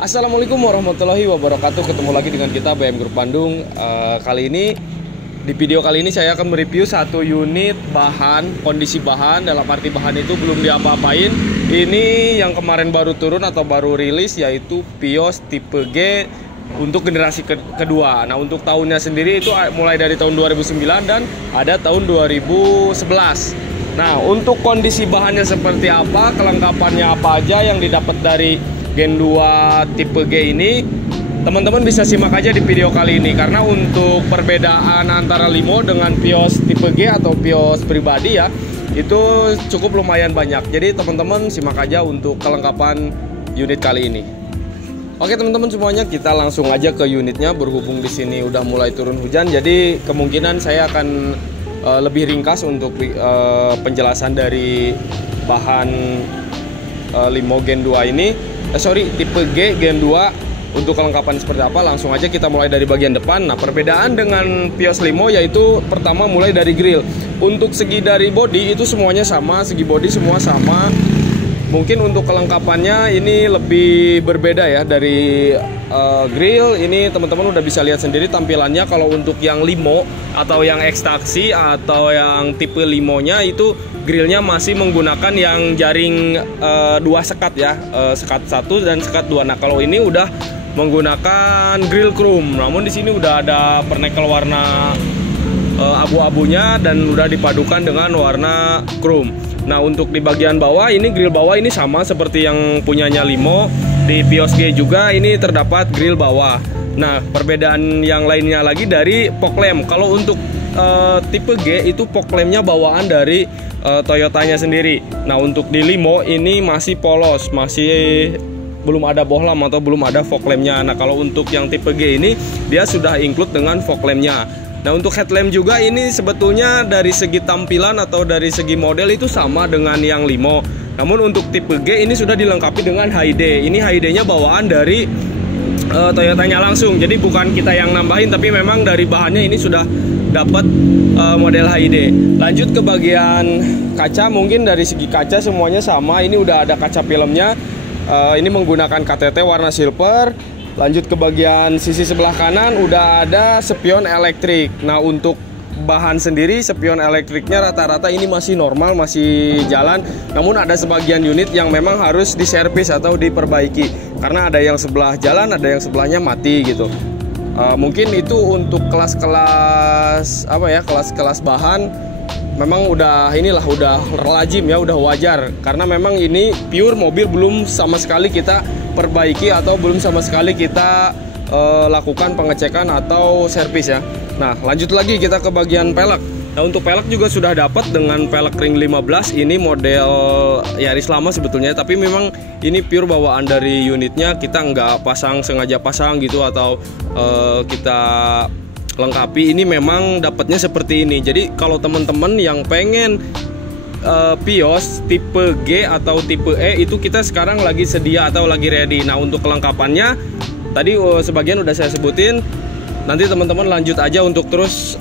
Assalamualaikum warahmatullahi wabarakatuh. Ketemu lagi dengan kita BM Group Bandung. Di video kali ini saya akan mereview satu unit bahan, kondisi bahan. Dalam arti bahan itu belum diapa-apain. Ini yang kemarin baru turun atau baru rilis, yaitu Vios tipe G untuk generasi kedua. Nah, untuk tahunnya sendiri itu mulai dari tahun 2009 dan ada tahun 2011. Nah, untuk kondisi bahannya seperti apa, kelengkapannya apa aja yang didapat dari Gen 2 tipe G ini, teman-teman bisa simak aja di video kali ini. Karena untuk perbedaan antara Limo dengan Vios tipe G atau Vios pribadi ya, itu cukup lumayan banyak. Jadi teman-teman simak aja untuk kelengkapan unit kali ini. Oke teman-teman semuanya, kita langsung aja ke unitnya. Berhubung di sini udah mulai turun hujan, jadi kemungkinan saya akan lebih ringkas untuk penjelasan dari bahan Limo Gen 2 ini. Tipe G Gen 2 untuk kelengkapan seperti apa, langsung aja kita mulai dari bagian depan. Nah, perbedaan dengan Vios Limo yaitu pertama mulai dari grill. Untuk segi dari bodi itu semuanya sama, segi bodi semua sama. Mungkin untuk kelengkapannya ini lebih berbeda ya dari grill. Ini teman-teman udah bisa lihat sendiri tampilannya. Kalau untuk yang Limo atau yang ekstraksi atau yang tipe Limonya itu grillnya masih menggunakan yang jaring 2 sekat ya, sekat 1 dan sekat 2. Nah, kalau ini udah menggunakan grill chrome. Namun di sini udah ada pernekel warna abu-abunya dan udah dipadukan dengan warna chrome. Nah, untuk di bagian bawah ini, grill bawah ini sama seperti yang punyanya Limo. Di Vios G juga ini terdapat grill bawah. Nah, perbedaan yang lainnya lagi dari fog lamp. Kalau untuk tipe G itu fog lampnya bawaan dari Toyotanya sendiri. Nah, untuk di Limo ini masih polos, masih belum ada bohlam atau belum ada fog lampnya. Nah, kalau untuk yang tipe G ini dia sudah include dengan fog lampnya. Nah, untuk headlamp juga ini sebetulnya dari segi tampilan atau dari segi model itu sama dengan yang Limo. Namun untuk tipe G ini sudah dilengkapi dengan HID. Ini HID-nya bawaan dari Toyotanya langsung. Jadi bukan kita yang nambahin, tapi memang dari bahannya ini sudah dapat model HID. Lanjut ke bagian kaca, mungkin dari segi kaca semuanya sama. Ini udah ada kaca filmnya. Ini menggunakan KTT warna silver. Lanjut ke bagian sisi sebelah kanan udah ada spion elektrik. Nah, untuk bahan sendiri spion elektriknya rata-rata ini masih normal, masih jalan. Namun ada sebagian unit yang memang harus diservis atau diperbaiki karena ada yang sebelah jalan, ada yang sebelahnya mati gitu. Mungkin itu untuk kelas-kelas apa ya, kelas-kelas bahan memang udah lazim ya, udah wajar karena memang ini pure mobil, belum sama sekali kita perbaiki atau belum sama sekali kita lakukan pengecekan atau servis ya. Nah, lanjut lagi kita ke bagian pelek. Nah, untuk pelek juga sudah dapat dengan pelek ring 15. Ini model Yaris lama sebetulnya, tapi memang ini pure bawaan dari unitnya. Kita nggak sengaja pasang gitu atau kita lengkapi. Ini memang dapatnya seperti ini. Jadi kalau teman-teman yang pengen Vios tipe G atau tipe E itu kita sekarang lagi sedia atau lagi ready. Nah, untuk kelengkapannya tadi sebagian udah saya sebutin. Nanti teman-teman lanjut aja untuk terus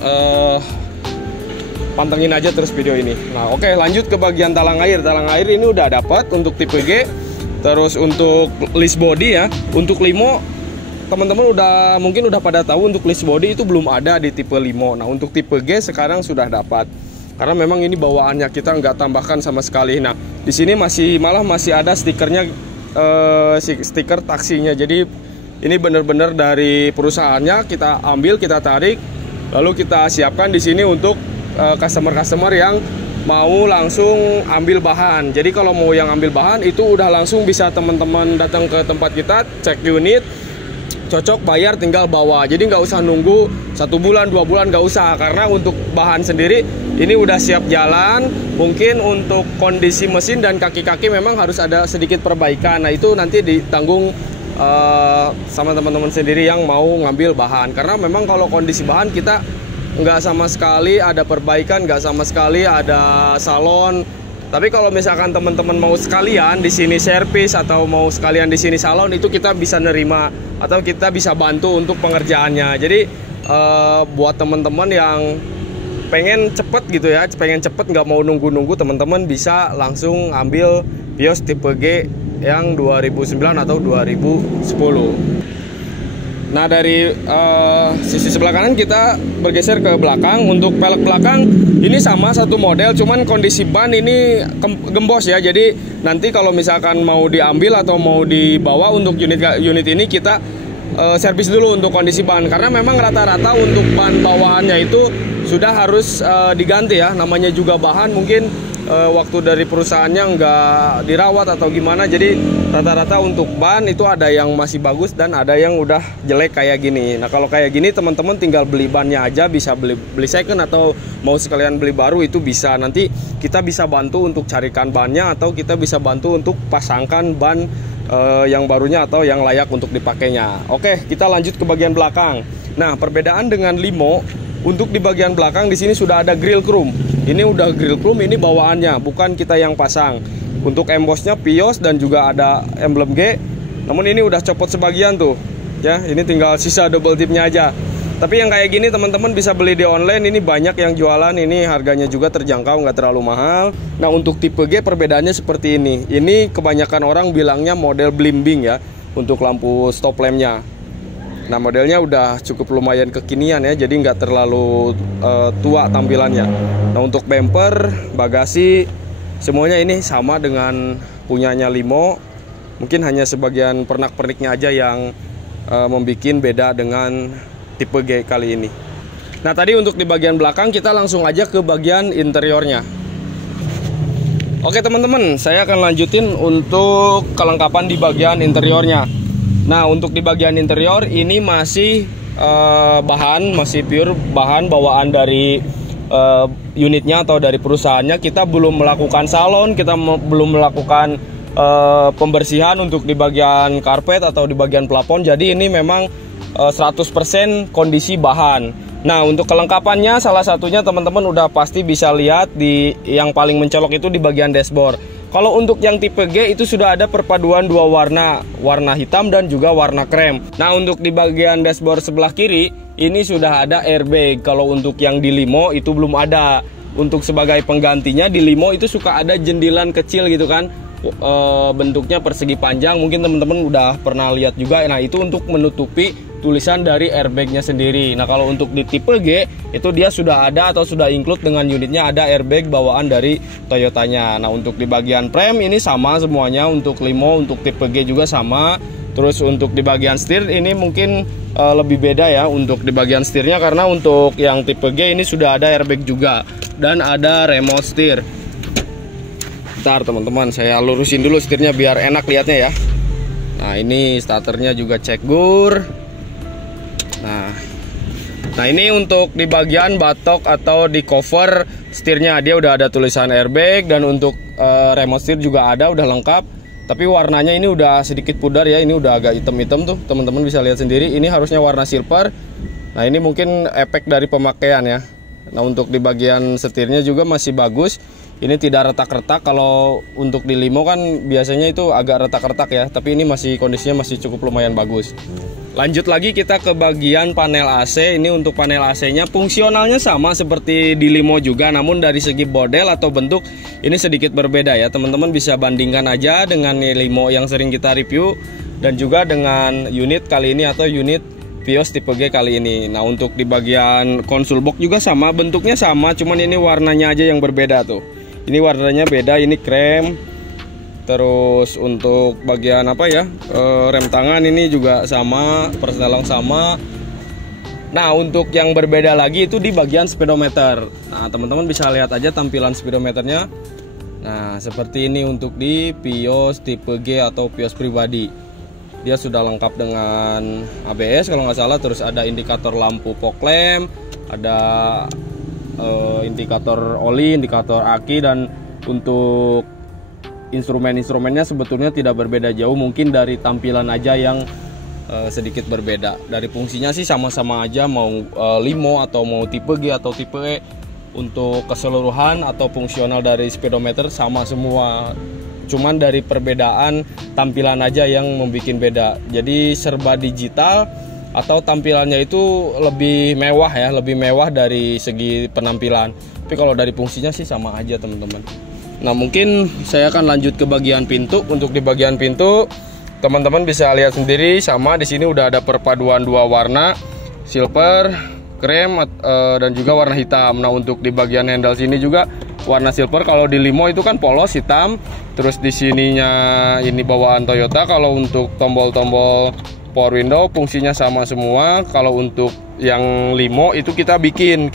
pantengin aja terus video ini. Nah, oke, lanjut ke bagian talang air. Talang air ini udah dapat untuk tipe G. Terus untuk list body ya, untuk Limo teman-teman mungkin udah pada tahu untuk list body itu belum ada di tipe Limo. Nah, untuk tipe G sekarang sudah dapat. Karena memang ini bawaannya kita nggak tambahkan sama sekali. Nah, di sini masih ada stikernya, stiker taksinya. Jadi ini benar-benar dari perusahaannya kita ambil, kita tarik, lalu kita siapkan di sini untuk customer-customer yang mau langsung ambil bahan. Jadi kalau mau yang ambil bahan itu udah langsung bisa teman-teman datang ke tempat kita, cek unit, cocok, bayar, tinggal bawa. Jadi nggak usah nunggu 1 bulan, 2 bulan, nggak usah. Karena untuk bahan sendiri ini udah siap jalan. Mungkin untuk kondisi mesin dan kaki-kaki memang harus ada sedikit perbaikan. Nah, itu nanti ditanggung sama teman-teman sendiri yang mau ngambil bahan. Karena memang kalau kondisi bahan kita nggak sama sekali ada perbaikan, nggak sama sekali ada salon. Tapi kalau misalkan teman-teman mau sekalian di sini servis atau mau sekalian di sini salon, itu kita bisa nerima atau kita bisa bantu untuk pengerjaannya. Jadi buat teman-teman yang pengen cepet gitu ya, pengen cepet nggak mau nunggu-nunggu, teman-teman bisa langsung ambil Vios tipe G yang 2009 atau 2010. Nah, dari sisi sebelah kanan kita bergeser ke belakang. Untuk pelek belakang ini sama satu model, cuman kondisi ban ini gembos ya. Jadi nanti kalau misalkan mau diambil atau mau dibawa untuk unit ini kita servis dulu untuk kondisi ban, karena memang rata-rata untuk ban bawaannya itu sudah harus diganti ya. Namanya juga bahan, mungkin waktu dari perusahaannya nggak dirawat atau gimana, jadi rata-rata untuk ban itu ada yang masih bagus dan ada yang udah jelek kayak gini. Nah, kalau kayak gini teman-teman tinggal beli bannya aja, bisa beli second atau mau sekalian beli baru itu bisa. Nanti kita bisa bantu untuk carikan bannya atau kita bisa bantu untuk pasangkan ban yang barunya atau yang layak untuk dipakainya. Oke, kita lanjut ke bagian belakang. Nah, perbedaan dengan Limo, untuk di bagian belakang di sini sudah ada grill chrome. Ini udah grill chrome, ini bawaannya, bukan kita yang pasang. Untuk embossnya Pios dan juga ada emblem G. Namun ini udah copot sebagian tuh. Ya, ini tinggal sisa double tipnya aja. Tapi yang kayak gini teman-teman bisa beli di online, ini banyak yang jualan, ini harganya juga terjangkau, nggak terlalu mahal. Nah, untuk tipe G perbedaannya seperti ini. Ini kebanyakan orang bilangnya model blimbing ya, untuk lampu stop lampnya. Nah, modelnya udah cukup lumayan kekinian ya, jadi nggak terlalu tua tampilannya. Nah, untuk bumper, bagasi, semuanya ini sama dengan punyanya Limo. Mungkin hanya sebagian pernak-perniknya aja yang membuat beda dengan tipe G kali ini. Nah, tadi untuk di bagian belakang kita langsung aja ke bagian interiornya. Oke teman-teman, saya akan lanjutin untuk kelengkapan di bagian interiornya. Nah, untuk di bagian interior ini masih masih pure bahan bawaan dari unitnya atau dari perusahaannya. Kita belum melakukan salon, kita belum melakukan pembersihan untuk di bagian karpet atau di bagian plafon. Jadi ini memang 100% kondisi bahan. Nah, untuk kelengkapannya salah satunya teman-teman udah pasti bisa lihat di yang paling mencolok itu di bagian dashboard. Kalau untuk yang tipe G itu sudah ada perpaduan dua warna, warna hitam dan juga warna krem. Nah, untuk di bagian dashboard sebelah kiri ini sudah ada airbag. Kalau untuk yang di Limo itu belum ada. Untuk sebagai penggantinya di Limo itu suka ada jendilan kecil gitu kan, bentuknya persegi panjang, mungkin teman-teman udah pernah lihat juga. Nah, itu untuk menutupi tulisan dari airbagnya sendiri. Nah, kalau untuk di tipe G itu dia sudah ada atau sudah include dengan unitnya, ada airbag bawaan dari Toyotanya. Nah, untuk di bagian frame ini sama semuanya, untuk Limo, untuk tipe G juga sama. Terus untuk di bagian setir ini mungkin lebih beda ya untuk di bagian setirnya, karena untuk yang tipe G ini sudah ada airbag juga dan ada remote setir. Bentar teman-teman, saya lurusin dulu setirnya biar enak lihatnya ya. Nah, ini starternya juga cek gur. Nah, ini untuk di bagian batok atau di cover setirnya dia udah ada tulisan airbag, dan untuk remote setir juga ada, udah lengkap. Tapi warnanya ini udah sedikit pudar ya, ini udah agak hitam-hitam tuh, teman-teman bisa lihat sendiri. Ini harusnya warna silver. Nah, ini mungkin efek dari pemakaian ya. Nah, untuk di bagian setirnya juga masih bagus. Ini tidak retak-retak. Kalau untuk di Limo kan biasanya itu agak retak-retak ya, tapi ini masih kondisinya masih cukup lumayan bagus. Lanjut lagi kita ke bagian panel AC. Ini untuk panel AC-nya fungsionalnya sama seperti di Limo juga, namun dari segi model atau bentuk ini sedikit berbeda ya. Teman-teman bisa bandingkan aja dengan Limo yang sering kita review dan juga dengan unit kali ini atau unit Vios tipe G kali ini. Nah, untuk di bagian console box juga sama, bentuknya sama, cuman ini warnanya aja yang berbeda tuh. Ini warnanya beda, ini krem. Terus untuk bagian apa ya, rem tangan ini juga sama, persetelan sama. Nah, untuk yang berbeda lagi itu di bagian speedometer. Nah, teman-teman bisa lihat aja tampilan speedometernya. Nah, seperti ini untuk di Vios tipe G atau Vios pribadi. Dia sudah lengkap dengan ABS kalau nggak salah. Terus ada indikator lampu fog lamp, ada indikator oli, indikator aki, dan untuk instrumen-instrumennya sebetulnya tidak berbeda jauh, mungkin dari tampilan aja yang sedikit berbeda. Dari fungsinya sih sama-sama aja, mau Limo atau mau tipe G atau tipe E. Untuk keseluruhan atau fungsional dari speedometer sama semua, cuman dari perbedaan tampilan aja yang membuat beda. Jadi serba digital atau tampilannya itu lebih mewah ya, lebih mewah dari segi penampilan. Tapi kalau dari fungsinya sih sama aja teman-teman. Nah, mungkin saya akan lanjut ke bagian pintu. Untuk di bagian pintu, teman-teman bisa lihat sendiri, sama di sini udah ada perpaduan dua warna, silver, krem, dan juga warna hitam. Nah, untuk di bagian handle sini juga warna silver. Kalau di Limo itu kan polos hitam. Terus di sininya ini bawaan Toyota. Kalau untuk tombol-tombol power window fungsinya sama semua. Kalau untuk yang Limo itu kita bikin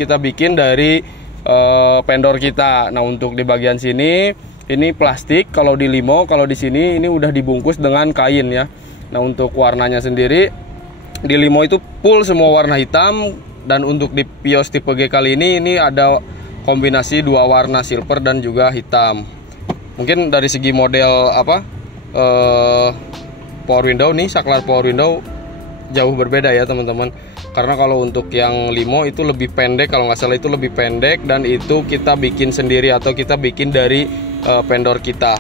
dari pendor kita. Nah, untuk di bagian sini ini plastik. Kalau di Limo, kalau di sini ini udah dibungkus dengan kain ya. Nah, untuk warnanya sendiri di Limo itu full semua warna hitam, dan untuk di Vios tipe G kali ini ada kombinasi dua warna silver dan juga hitam. Mungkin dari segi model power window nih, saklar power window jauh berbeda ya teman-teman. Karena kalau untuk yang Limo itu lebih pendek, kalau nggak salah itu lebih pendek, dan itu kita bikin sendiri atau kita bikin dari pendor kita.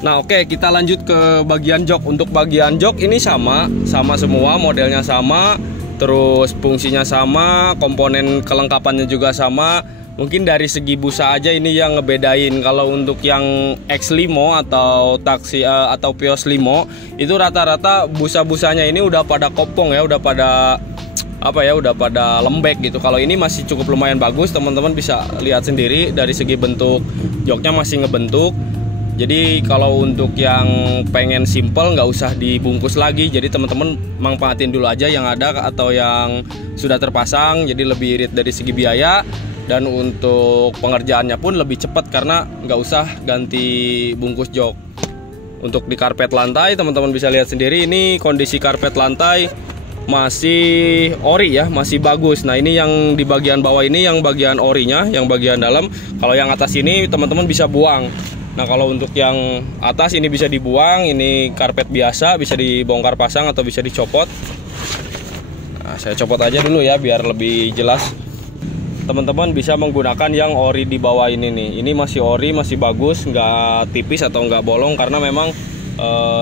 Nah, oke, kita lanjut ke bagian jok. Untuk bagian jok ini sama semua, modelnya sama, terus fungsinya sama, komponen kelengkapannya juga sama. Mungkin dari segi busa aja ini yang ngebedain. Kalau untuk yang X Limo atau taksi atau Vios Limo itu rata-rata busa-busanya ini udah pada kopong ya, udah pada lembek gitu. Kalau ini masih cukup lumayan bagus, teman-teman bisa lihat sendiri dari segi bentuk joknya masih ngebentuk. Jadi kalau untuk yang pengen simple nggak usah dibungkus lagi, jadi teman-teman manfaatin dulu aja yang ada atau yang sudah terpasang, jadi lebih irit dari segi biaya, dan untuk pengerjaannya pun lebih cepat karena nggak usah ganti bungkus jok. Untuk di karpet lantai, teman-teman bisa lihat sendiri, ini kondisi karpet lantai masih ori ya, masih bagus. Nah, ini yang di bagian bawah ini yang bagian orinya, yang bagian dalam. Kalau yang atas ini teman-teman bisa buang. Nah, kalau untuk yang atas ini bisa dibuang, ini karpet biasa, bisa dibongkar pasang atau bisa dicopot. Nah, saya copot aja dulu ya biar lebih jelas. Teman-teman bisa menggunakan yang ori di bawah ini nih. Ini masih ori, masih bagus, nggak tipis atau nggak bolong karena memang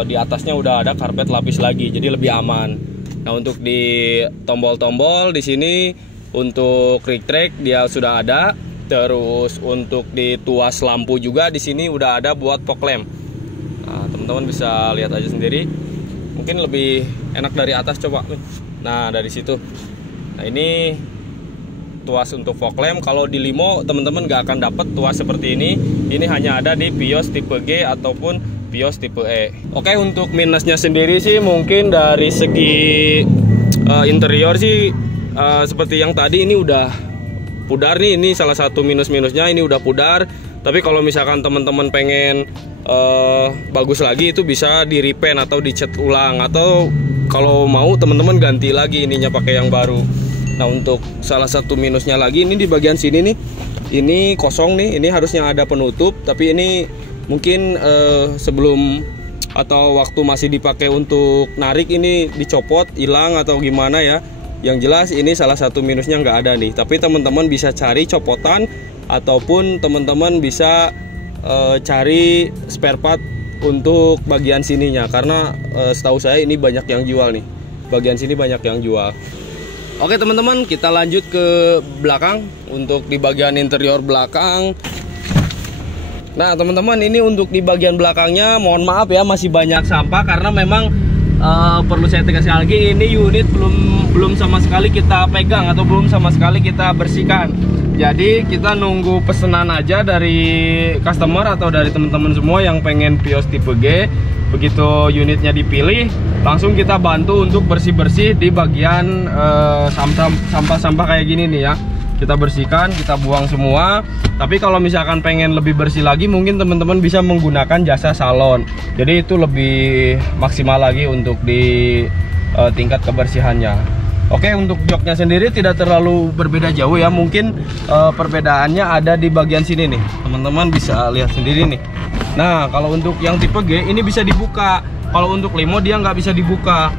di atasnya udah ada karpet lapis lagi, jadi lebih aman. Nah, untuk di tombol-tombol di sini untuk rig track dia sudah ada. Terus untuk di tuas lampu juga di sini udah ada buat fog lamp. Nah, teman-teman bisa lihat aja sendiri. Mungkin lebih enak dari atas, coba. Nah, dari situ. Nah, ini tuas untuk fog lamp. Kalau di Limo teman-teman nggak akan dapat tuas seperti ini. Ini hanya ada di Vios tipe G ataupun Vios tipe E. Oke, untuk minusnya sendiri sih mungkin dari segi interior sih seperti yang tadi, ini udah pudar nih. Ini salah satu minus-minusnya, ini udah pudar. Tapi kalau misalkan teman-teman pengen bagus lagi, itu bisa di repaint atau dicat ulang, atau kalau mau teman-teman ganti lagi ininya pakai yang baru. Nah, untuk salah satu minusnya lagi, ini di bagian sini nih, ini kosong nih. Ini harusnya ada penutup, tapi ini mungkin sebelum atau waktu masih dipakai untuk narik ini dicopot, hilang atau gimana ya. Yang jelas ini salah satu minusnya nggak ada nih. Tapi teman-teman bisa cari copotan, ataupun teman-teman bisa cari spare part untuk bagian sininya, karena setahu saya ini banyak yang jual nih. Bagian sini banyak yang jual. Oke teman-teman, kita lanjut ke belakang. Untuk di bagian interior belakang, nah teman-teman, ini untuk di bagian belakangnya mohon maaf ya, masih banyak sampah karena memang perlu saya tegaskan lagi, ini unit belum sama sekali kita pegang atau belum sama sekali kita bersihkan. Jadi kita nunggu pesanan aja dari customer atau dari teman-teman semua yang pengen Vios tipe G. Begitu unitnya dipilih, langsung kita bantu untuk bersih-bersih di bagian sampah-sampah kayak gini nih ya. Kita bersihkan, kita buang semua. Tapi kalau misalkan pengen lebih bersih lagi, mungkin teman-teman bisa menggunakan jasa salon. Jadi itu lebih maksimal lagi untuk di tingkat kebersihannya. Oke, untuk joknya sendiri tidak terlalu berbeda jauh ya. Mungkin perbedaannya ada di bagian sini nih. Teman-teman bisa lihat sendiri nih. Nah, kalau untuk yang tipe G ini bisa dibuka. Kalau untuk Limo dia nggak bisa dibuka.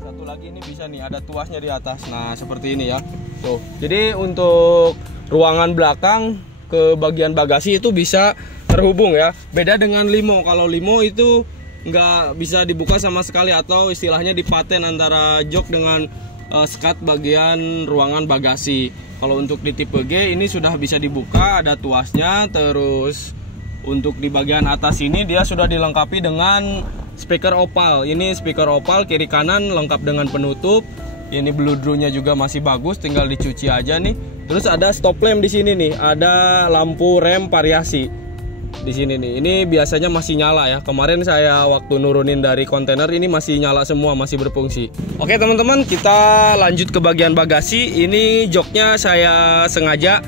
Satu lagi ini bisa nih, ada tuasnya di atas. Nah, seperti ini ya. Tuh. Jadi untuk ruangan belakang ke bagian bagasi itu bisa terhubung ya. Beda dengan Limo. Kalau Limo itu nggak bisa dibuka sama sekali, atau istilahnya dipaten antara jok dengan skat bagian ruangan bagasi. Kalau untuk di tipe G ini sudah bisa dibuka, ada tuasnya, terus Untuk di bagian atas ini dia sudah dilengkapi dengan speaker opal. Ini speaker opal kiri kanan lengkap dengan penutup. Ini bludrunya juga masih bagus, tinggal dicuci aja nih. Terus ada stop lamp di sini nih, ada lampu rem variasi di sini nih. Ini biasanya masih nyala ya. Kemarin saya waktu nurunin dari kontainer ini masih nyala semua, masih berfungsi. Oke teman-teman, kita lanjut ke bagian bagasi. Ini joknya saya sengaja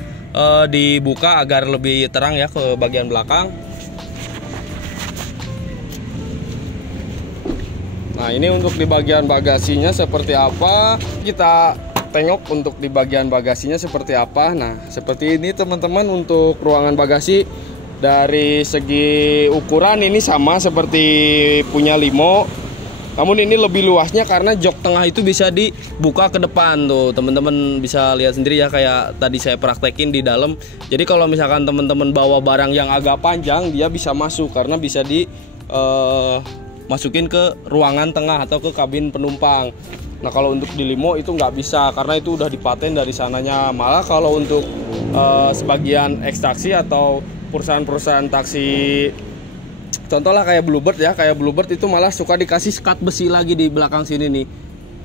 dibuka agar lebih terang ya ke bagian belakang. Nah, ini untuk di bagian bagasinya seperti apa, kita tengok untuk di bagian bagasinya seperti apa. Nah, seperti ini teman-teman untuk ruangan bagasi. Dari segi ukuran ini sama seperti punya Limo, namun ini lebih luasnya karena jok tengah itu bisa dibuka ke depan tuh. Teman-teman bisa lihat sendiri ya, kayak tadi saya praktekin di dalam. Jadi kalau misalkan teman-teman bawa barang yang agak panjang, dia bisa masuk karena bisa masukin ke ruangan tengah atau ke kabin penumpang. Nah, kalau untuk di Limo itu nggak bisa karena itu udah dipaten dari sananya. Malah kalau untuk sebagian ekstraksi atau perusahaan-perusahaan taksi, contohlah kayak Bluebird ya, kayak Bluebird itu malah suka dikasih sekat besi lagi di belakang sini nih,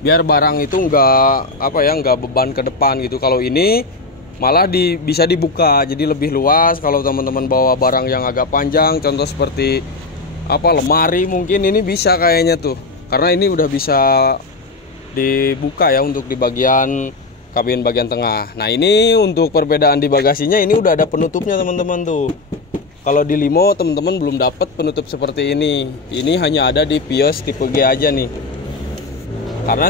biar barang itu nggak beban ke depan gitu. Kalau ini malah bisa dibuka jadi lebih luas. Kalau teman-teman bawa barang yang agak panjang, contoh seperti lemari mungkin, ini bisa kayaknya tuh, karena ini udah bisa dibuka ya untuk di bagian kabin bagian tengah. Nah, ini untuk perbedaan di bagasinya, ini udah ada penutupnya teman-teman tuh. Kalau di Limo teman-teman belum dapat penutup seperti ini. Ini hanya ada di Vios tipe G aja nih. Karena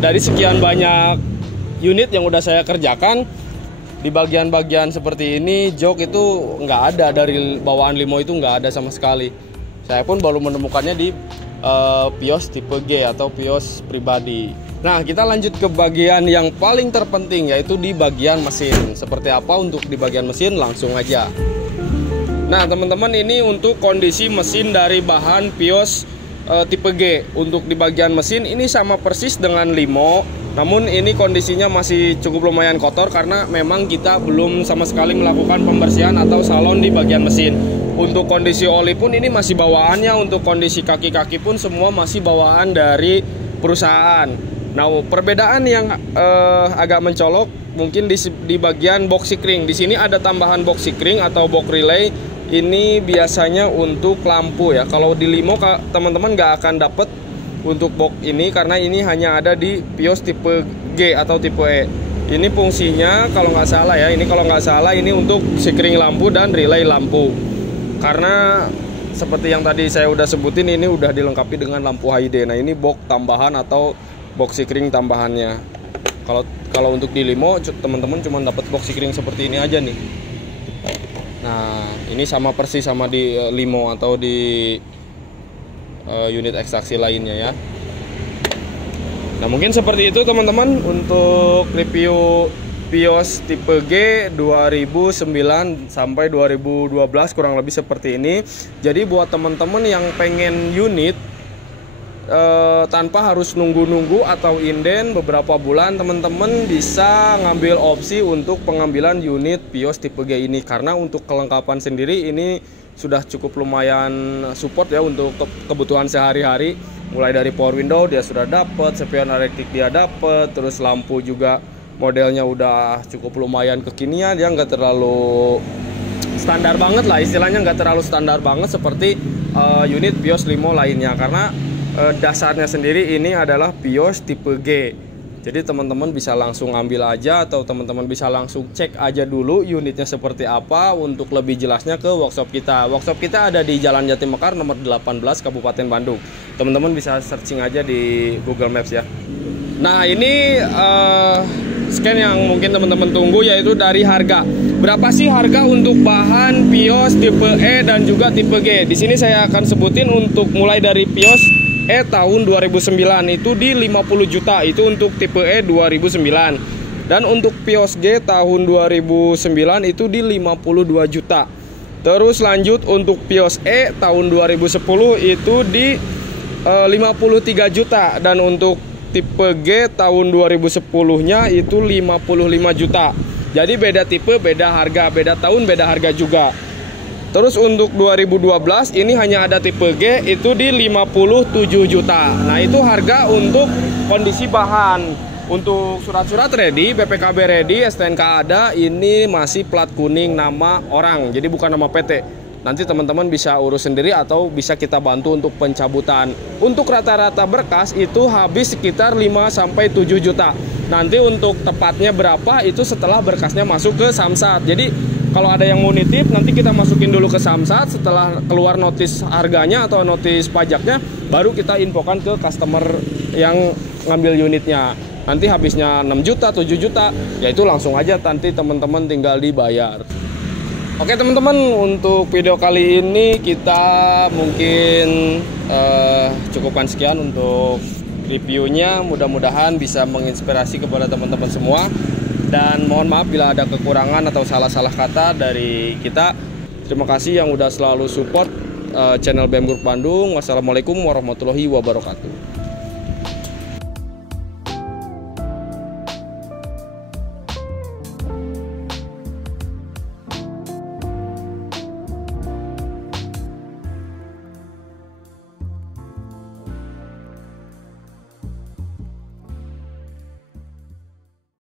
dari sekian banyak unit yang udah saya kerjakan, di bagian-bagian seperti ini jok itu nggak ada, dari bawaan Limo itu nggak ada sama sekali. Saya pun baru menemukannya di Vios tipe G atau Vios pribadi. Nah, kita lanjut ke bagian yang paling terpenting, yaitu di bagian mesin. Seperti apa untuk di bagian mesin, langsung aja. Nah teman-teman, ini untuk kondisi mesin dari bahan Vios tipe G. Untuk di bagian mesin ini sama persis dengan Limo, namun ini kondisinya masih cukup lumayan kotor karena memang kita belum sama sekali melakukan pembersihan atau salon di bagian mesin. Untuk kondisi oli pun ini masih bawaannya, untuk kondisi kaki-kaki pun semua masih bawaan dari perusahaan. Nah, perbedaan yang agak mencolok mungkin di bagian box sikring. Di sini ada tambahan box sikring atau box relay. Ini biasanya untuk lampu ya. Kalau di Limo teman-teman nggak akan dapat untuk box ini karena ini hanya ada di Vios tipe G atau tipe E. Ini fungsinya kalau nggak salah ya, ini untuk sikring lampu dan relay lampu. Karena seperti yang tadi saya udah sebutin, ini udah dilengkapi dengan lampu HD. Nah, ini box tambahan atau box sikring tambahannya. Kalau untuk di Limo teman-teman cuma dapat box sikring seperti ini aja nih. Nah, ini sama persis sama di Limo atau di unit ekstraksi lainnya ya. Nah, mungkin seperti itu teman-teman untuk review Vios tipe G 2009 sampai 2012, kurang lebih seperti ini. Jadi buat teman-teman yang pengen unit tanpa harus nunggu-nunggu atau inden beberapa bulan, teman-teman bisa ngambil opsi untuk pengambilan unit Vios tipe G ini. Karena untuk kelengkapan sendiri ini sudah cukup lumayan support ya untuk kebutuhan sehari-hari. Mulai dari power window dia sudah dapat, spion elektrik dia dapat, terus lampu juga modelnya udah cukup lumayan kekinian, dia nggak terlalu standar banget lah, istilahnya nggak terlalu standar banget seperti unit Vios Limo lainnya. Karena dasarnya sendiri ini adalah Vios tipe G. Jadi teman-teman bisa langsung ambil aja, atau teman-teman bisa langsung cek aja dulu unitnya seperti apa. Untuk lebih jelasnya ke workshop kita. Workshop kita ada di Jalan Jati Mekar nomor 18 Kabupaten Bandung. Teman-teman bisa searching aja di Google Maps ya. Nah, ini scan yang mungkin teman-teman tunggu, yaitu dari harga. Berapa sih harga untuk bahan Vios tipe E dan juga tipe G? Di sini saya akan sebutin. Untuk mulai dari Vios E tahun 2009 itu di 50 juta, itu untuk tipe E 2009. Dan untuk Vios G tahun 2009 itu di 52 juta. Terus lanjut untuk Vios E tahun 2010 itu di 53 juta. Dan untuk tipe G tahun 2010-nya itu 55 juta. Jadi beda tipe, beda harga, beda tahun, beda harga juga. Terus untuk 2012 ini hanya ada tipe G itu di 57 juta. Nah, itu harga untuk kondisi bahan. Untuk surat-surat ready, BPKB ready, STNK ada, ini masih plat kuning nama orang. Jadi bukan nama PT. Nanti teman-teman bisa urus sendiri atau bisa kita bantu untuk pencabutan. Untuk rata-rata berkas itu habis sekitar 5-7 juta. Nanti untuk tepatnya berapa itu setelah berkasnya masuk ke Samsat. Jadi kalau ada yang mau nitip, nanti kita masukin dulu ke Samsat. Setelah keluar notis harganya atau notis pajaknya, baru kita infokan ke customer yang ngambil unitnya. Nanti habisnya 6 juta, 7 juta, ya itu langsung aja nanti teman-teman tinggal dibayar. Oke teman-teman, untuk video kali ini kita mungkin cukupkan sekian untuk reviewnya. Mudah-mudahan bisa menginspirasi kepada teman-teman semua. Dan mohon maaf bila ada kekurangan atau salah-salah kata dari kita. Terima kasih yang udah selalu support channel BM Group Bandung. Wassalamualaikum warahmatullahi wabarakatuh.